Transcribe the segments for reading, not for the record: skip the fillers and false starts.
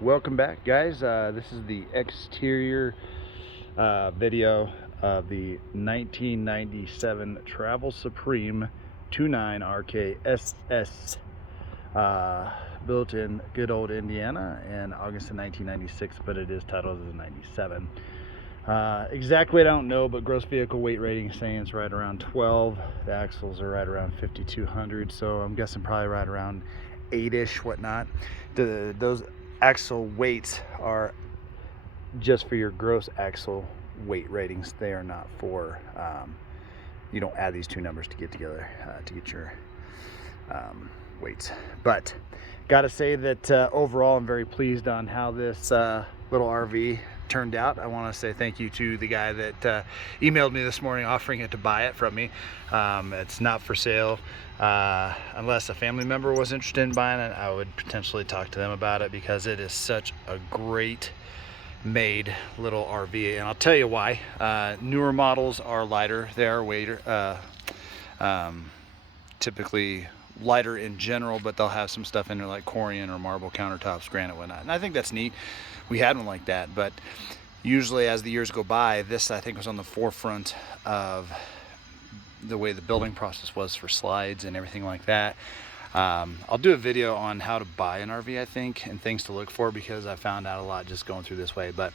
Welcome back, guys. This is the exterior video of the 1997 Travel Supreme 29 RKSS, built in good old Indiana in August of 1996, but it is titled as a 97. Exact weight I don't know, but gross vehicle weight rating is saying it's right around 12. The axles are right around 5,200, so I'm guessing probably right around 8-ish, whatnot. Those axle weights are just for your gross axle weight ratings. They are not for, you don't add these two numbers to get together to get your weights. But gotta say that overall I'm very pleased on how this little RV turned out. I want to say thank you to the guy that emailed me this morning offering it to buy it from me. It's not for sale. Unless a family member was interested in buying it, I would potentially talk to them about it, because it is such a great made little RV. And I'll tell you why. Newer models are lighter. They are weighter, typically lighter in general, but they'll have some stuff in there like Corian or marble countertops, granite, whatnot. And I think that's neat. We had one like that, but usually as the years go by, this I think was on the forefront of the way the building process was for slides and everything like that. I'll do a video on how to buy an RV, I think, and things to look for, because I found out a lot just going through this way. But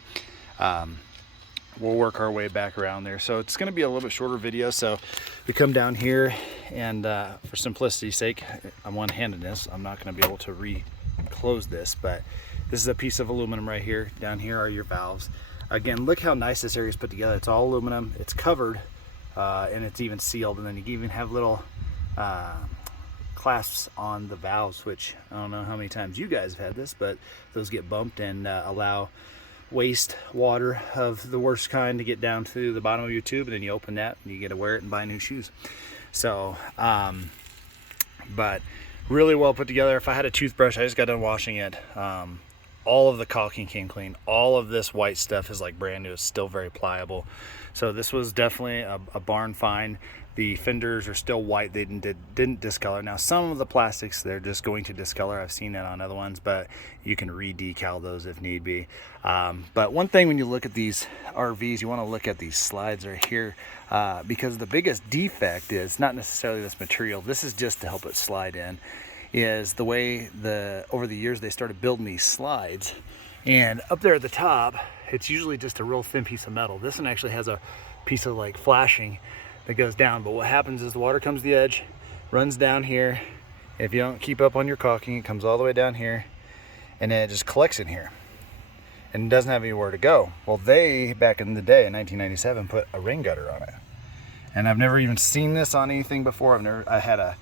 we'll work our way back around there. So it's going to be a little bit shorter video. So we come down here, and for simplicity's sake, I'm one-handedness, I'm not going to be able to re-close this, but this is a piece of aluminum right here. Down here are your valves. Again, look how nice this area is put together. It's all aluminum, it's covered, and it's even sealed. And then you can even have little clasps on the valves, which I don't know how many times you guys have had this, but those get bumped and allow waste water of the worst kind to get down to the bottom of your tube, and then you open that and you get to wear it and buy new shoes. So but really well put together. If I had a toothbrush, I just got done washing it, all of the caulking came clean. All of this white stuff is like brand new. It's still very pliable. So this was definitely a barn find. The fenders are still white. They didn't discolor. Now some of the plastics, they're just going to discolor. I've seen that on other ones, but you can re-decal those if need be. But one thing when you look at these RVs, you want to look at these slides right here, because the biggest defect is not necessarily this material. This is just to help it slide in. Is the way over the years they started building these slides, and up there at the top it's usually just a real thin piece of metal. This one actually has a piece of like flashing that goes down, but what happens is the water comes to the edge, runs down here. If you don't keep up on your caulking, it comes all the way down here, and then it just collects in here and doesn't have anywhere to go. Well, they back in the day in 1997 put a rain gutter on it, and I've never even seen this on anything before. I had a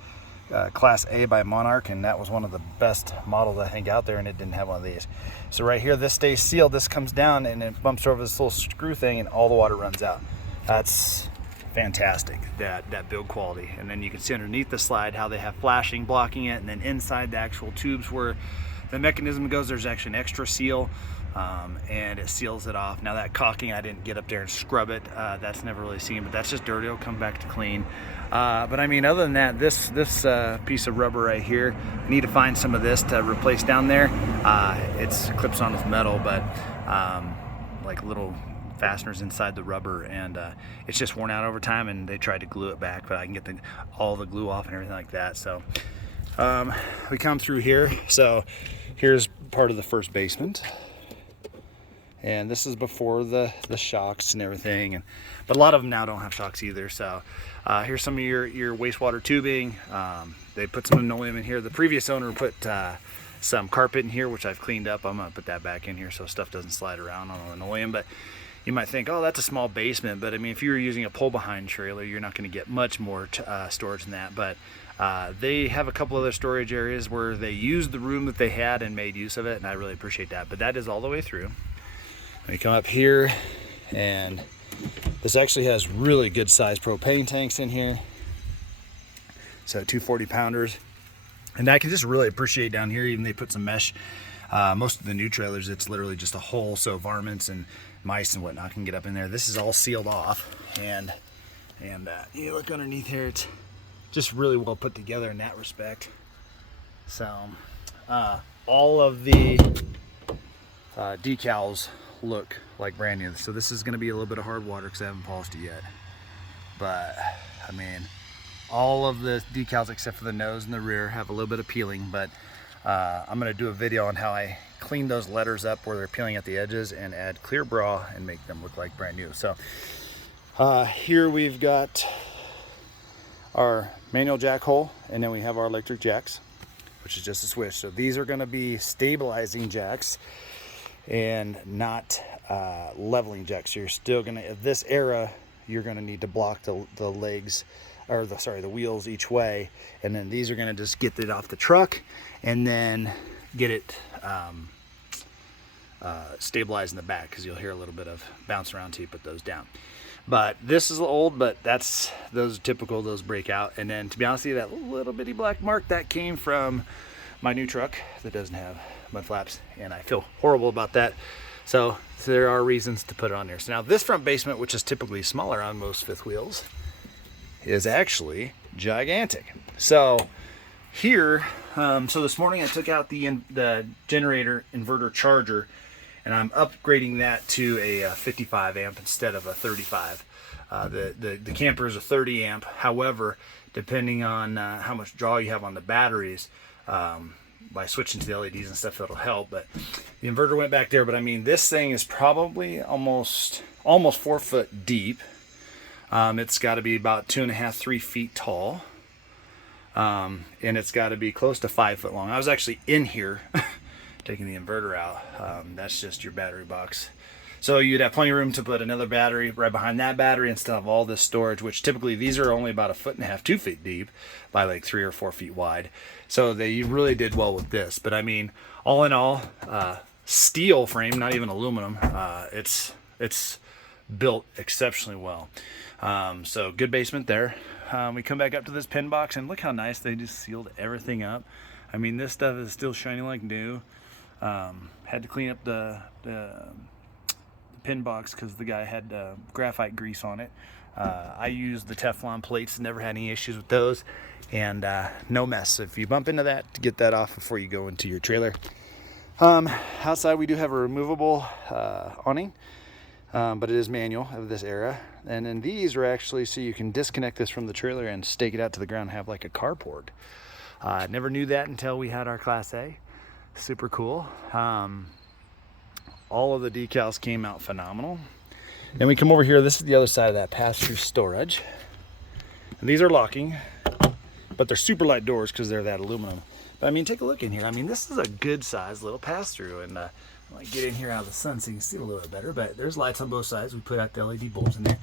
Class A by Monarch, and that was one of the best models I think out there, and it didn't have one of these. So right here, this stays sealed. This comes down and it bumps over this little screw thing, and all the water runs out. That's fantastic, that build quality. And then you can see underneath the slide how they have flashing blocking it, and then inside the actual tubes where the mechanism goes, there's actually an extra seal, and it seals it off. Now that caulking, I didn't get up there and scrub it. That's never really seen, but that's just dirty. It'll come back to clean. But I mean, other than that, this piece of rubber right here, I need to find some of this to replace down there. It's clips on with metal, but like little fasteners inside the rubber, and it's just worn out over time, and they tried to glue it back, but I can get all the glue off and everything like that. So we come through here. So here's part of the first basement, and this is before the shocks and everything, but a lot of them now don't have shocks either. So here's some of your wastewater tubing. They put some linoleum in here. The previous owner put some carpet in here, which I've cleaned up. I'm gonna put that back in here so stuff doesn't slide around on the linoleum. But you might think, oh, that's a small basement, but I mean, if you were using a pull behind trailer, you're not going to get much more storage than that. But they have a couple other storage areas where they used the room that they had and made use of it, and I really appreciate that. But that is all the way through. We come up here, and this actually has really good sized propane tanks in here. So 240 pounders. And I can just really appreciate down here, even they put some mesh. Most of the new trailers, it's literally just a hole, so varmints and mice and whatnot can get up in there. This is all sealed off, and you look underneath here, it's just really well put together in that respect. So all of the decals look like brand new. So this is going to be a little bit of hard water because I haven't polished it yet. But I mean, all of the decals except for the nose and the rear have a little bit of peeling, but I'm going to do a video on how I clean those letters up where they're peeling at the edges and add clear bra and make them look like brand new. So here we've got our manual jack hole, and then we have our electric jacks, which is just a switch. So these are going to be stabilizing jacks and not leveling jacks. So you're still going to, at this era, you're going to need to block the legs, or the wheels each way, and then these are going to just get it off the truck and then get it stabilized in the back, because you'll hear a little bit of bounce around till you put those down. But this is old, but those are typical, those break out. And then to be honest with you, that little bitty black mark, that came from my new truck that doesn't have mud flaps, and I feel horrible about that. So there are reasons to put it on there. So now this front basement, which is typically smaller on most fifth wheels, is actually gigantic. So here, so this morning I took out the generator inverter charger, and I'm upgrading that to a 55 amp instead of a 35. The camper is a 30 amp. However, depending on how much draw you have on the batteries, by switching to the LEDs and stuff, that'll help. But the inverter went back there. But I mean, this thing is probably almost 4 foot deep. It's got to be about 2.5, 3 feet tall. And it's got to be close to 5 foot long. I was actually in here taking the inverter out. That's just your battery box. So you'd have plenty of room to put another battery right behind that battery instead of all this storage, which typically these are only about 1.5 feet, 2 feet deep by like 3 or 4 feet wide. So they really did well with this. But I mean, all in all, steel frame, not even aluminum. It's built exceptionally well. So good basement there. We come back up to this pin box, and look how nice they just sealed everything up. I mean, this stuff is still shining like new. Had to clean up the pin box because the guy had graphite grease on it. I used the Teflon plates, never had any issues with those, and no mess. So if you bump into that, to get that off before you go into your trailer. Outside we do have a removable awning, but it is manual of this era. And then these are actually so you can disconnect this from the trailer and stake it out to the ground and have like a carport. Never knew that until we had our Class A. Super cool. All of the decals came out phenomenal. Then we come over here. This is the other side of that pass-through storage. And these are locking, but they're super light doors because they're that aluminum. But I mean, take a look in here. I mean, this is a good sized little pass-through, and I get in here out of the sun so you can see a little bit better. But there's lights on both sides. We put out the LED bulbs in there,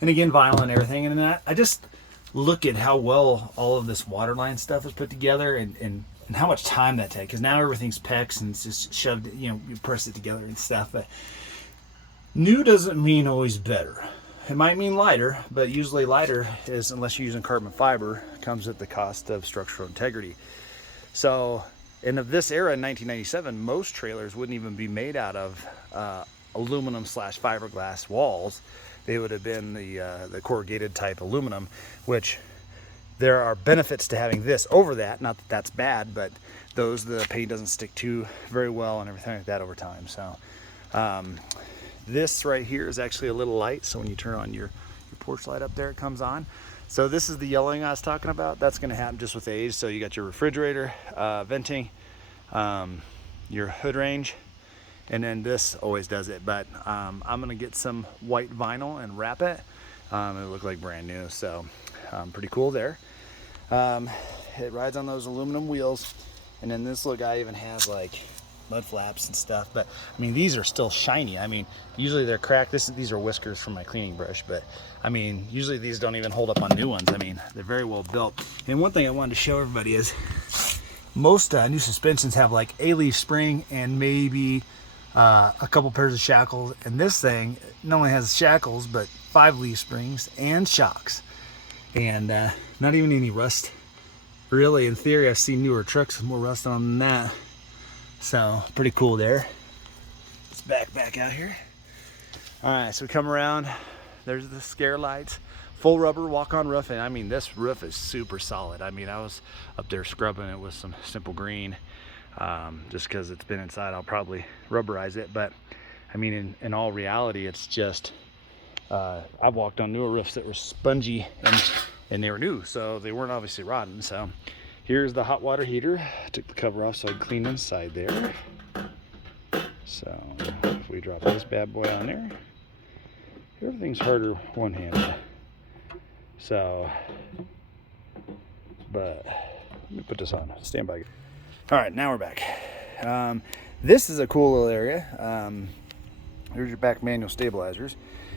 and again, vinyl and everything. And then I just look at how well all of this waterline stuff is put together, and how much time that takes. Because now everything's PEX and it's just shoved. You know, you press it together and stuff. But new doesn't mean always better. It might mean lighter, but usually lighter is, unless you're using carbon fiber, comes at the cost of structural integrity. So, and of this era in 1997, most trailers wouldn't even be made out of aluminum / fiberglass walls. They would have been the corrugated type aluminum, which there are benefits to having this over that. Not that that's bad, but the paint doesn't stick to very well and everything like that over time. So this right here is actually a little light, so when you turn on your porch light up there, it comes on. So this is the yellowing I was talking about. That's going to happen just with age. So you got your refrigerator, venting, your hood range, and then this always does it. But I'm going to get some white vinyl and wrap it. It'll look like brand new. So pretty cool there. It rides on those aluminum wheels, and then this little guy even has like mud flaps and stuff. But I mean, these are still shiny. I mean, usually they're cracked. These are whiskers from my cleaning brush, but I mean, usually these don't even hold up on new ones. I mean, they're very well built. And one thing I wanted to show everybody is most new suspensions have like a leaf spring and maybe a couple pairs of shackles, and this thing not only has shackles but 5 leaf springs and shocks, and not even any rust. Really, in theory, I've seen newer trucks with more rust on than that. So pretty cool there. Let's back out here. All right, so we come around. There's the scare lights, full rubber walk-on roof, and I mean, this roof is super solid. I mean, I was up there scrubbing it with some simple green. Just because it's been inside, I'll probably rubberize it. But I mean, in all reality, it's just, I've walked on newer roofs that were spongy and they were new, so they weren't obviously rotten. So here's the hot water heater. I took the cover off so I can clean inside there. So if we drop this bad boy on there, everything's harder one-handed. So, but let me put this on. Stand by. All right, now we're back. This is a cool little area. Here's your back manual stabilizers.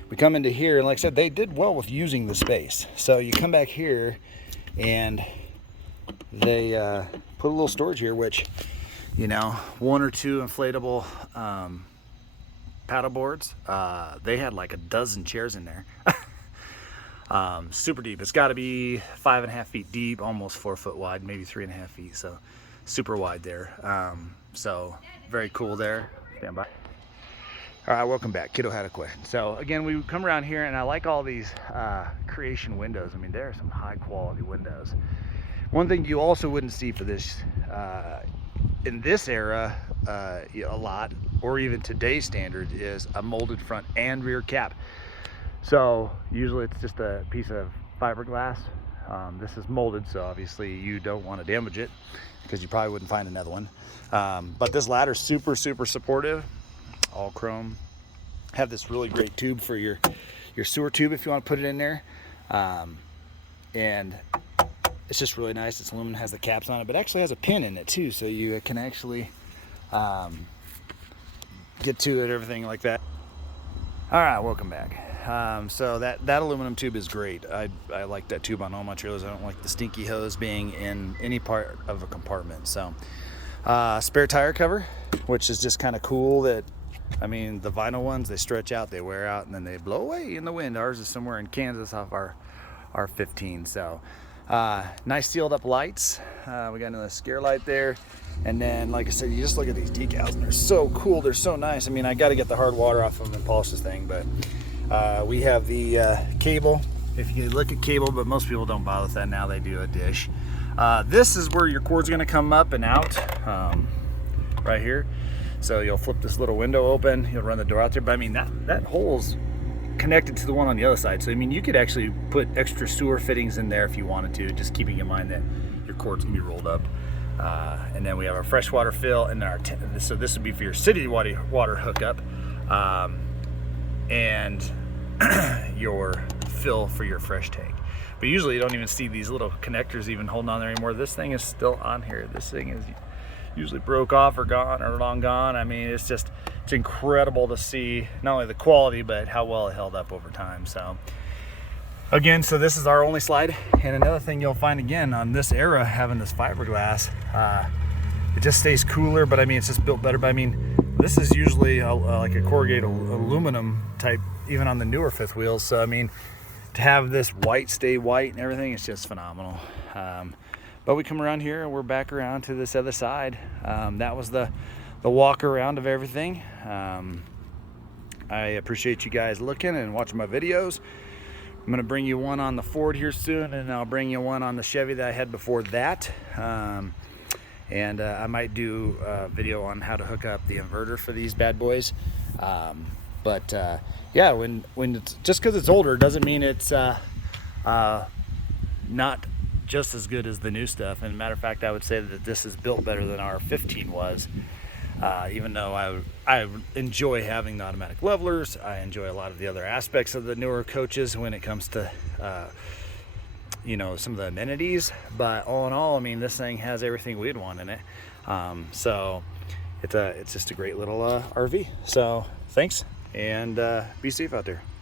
We come into here, and like I said, they did well with using the space. So you come back here, and they put a little storage here, which, you know, 1 or 2 inflatable paddle boards. They had like a dozen chairs in there. Super deep. It's got to be 5.5 feet deep, almost 4 foot wide, maybe 3.5 feet. So super wide there. So very cool there. Stand by. All right, welcome back. Kiddo had a question. So again, we come around here, and I like all these creation windows. I mean, there are some high quality windows. One thing you also wouldn't see for this in this era a lot, or even today's standard, is a molded front and rear cap. So usually it's just a piece of fiberglass. This is molded, so obviously you don't want to damage it because you probably wouldn't find another one. But this ladder's super supportive, all chrome. Have this really great tube for your sewer tube if you want to put it in there. And it's just really nice. It's aluminum, has the caps on it, but actually has a pin in it too, so you can actually get to it, everything like that. All right, welcome back. So that aluminum tube is great. I like that tube on all my trailers. I don't like the stinky hose being in any part of a compartment. So spare tire cover, which is just kind of cool. That, I mean, the vinyl ones, they stretch out, they wear out, and then they blow away in the wind. Ours is somewhere in Kansas off our 15. So nice sealed up lights. We got another scare light there. And then, like I said, you just look at these decals, and they're so cool. They're so nice. I mean, I got to get the hard water off them and polish this thing, but we have the cable. If you look at cable, but most people don't bother with that now. They do a dish. This is where your cord's going to come up and out, right here. So you'll flip this little window open. You'll run the door out there. But I mean, that hole's connected to the one on the other side. So I mean, you could actually put extra sewer fittings in there if you wanted to, just keeping in mind that your cord's gonna be rolled up. And then we have our freshwater fill, and then so this would be for your city water hookup, and your fill for your fresh tank. But usually you don't even see these little connectors even holding on there anymore. This thing is still on here. This thing is usually broke off or gone or long gone. I mean, it's incredible to see not only the quality, but how well it held up over time. So again, so this is our only slide. And another thing you'll find again on this era, having this fiberglass, it just stays cooler, but I mean, it's just built better. But I mean, this is usually like a corrugated aluminum type, even on the newer fifth wheels. So I mean, to have this white stay white and everything, it's just phenomenal. But we come around here and we're back around to this other side. That was the walk around of everything. I appreciate you guys looking and watching my videos. I'm gonna bring you one on the Ford here soon, and I'll bring you one on the Chevy that I had before that. And I might do a video on how to hook up the inverter for these bad boys. Yeah, when it's, just because it's older doesn't mean it's not just as good as the new stuff. And matter of fact, I would say that this is built better than our 15 was. Even though I enjoy having the automatic levelers, I enjoy a lot of the other aspects of the newer coaches when it comes to you know, some of the amenities. But all in all, I mean, this thing has everything we'd want in it. So it's just a great little RV. So thanks, and be safe out there.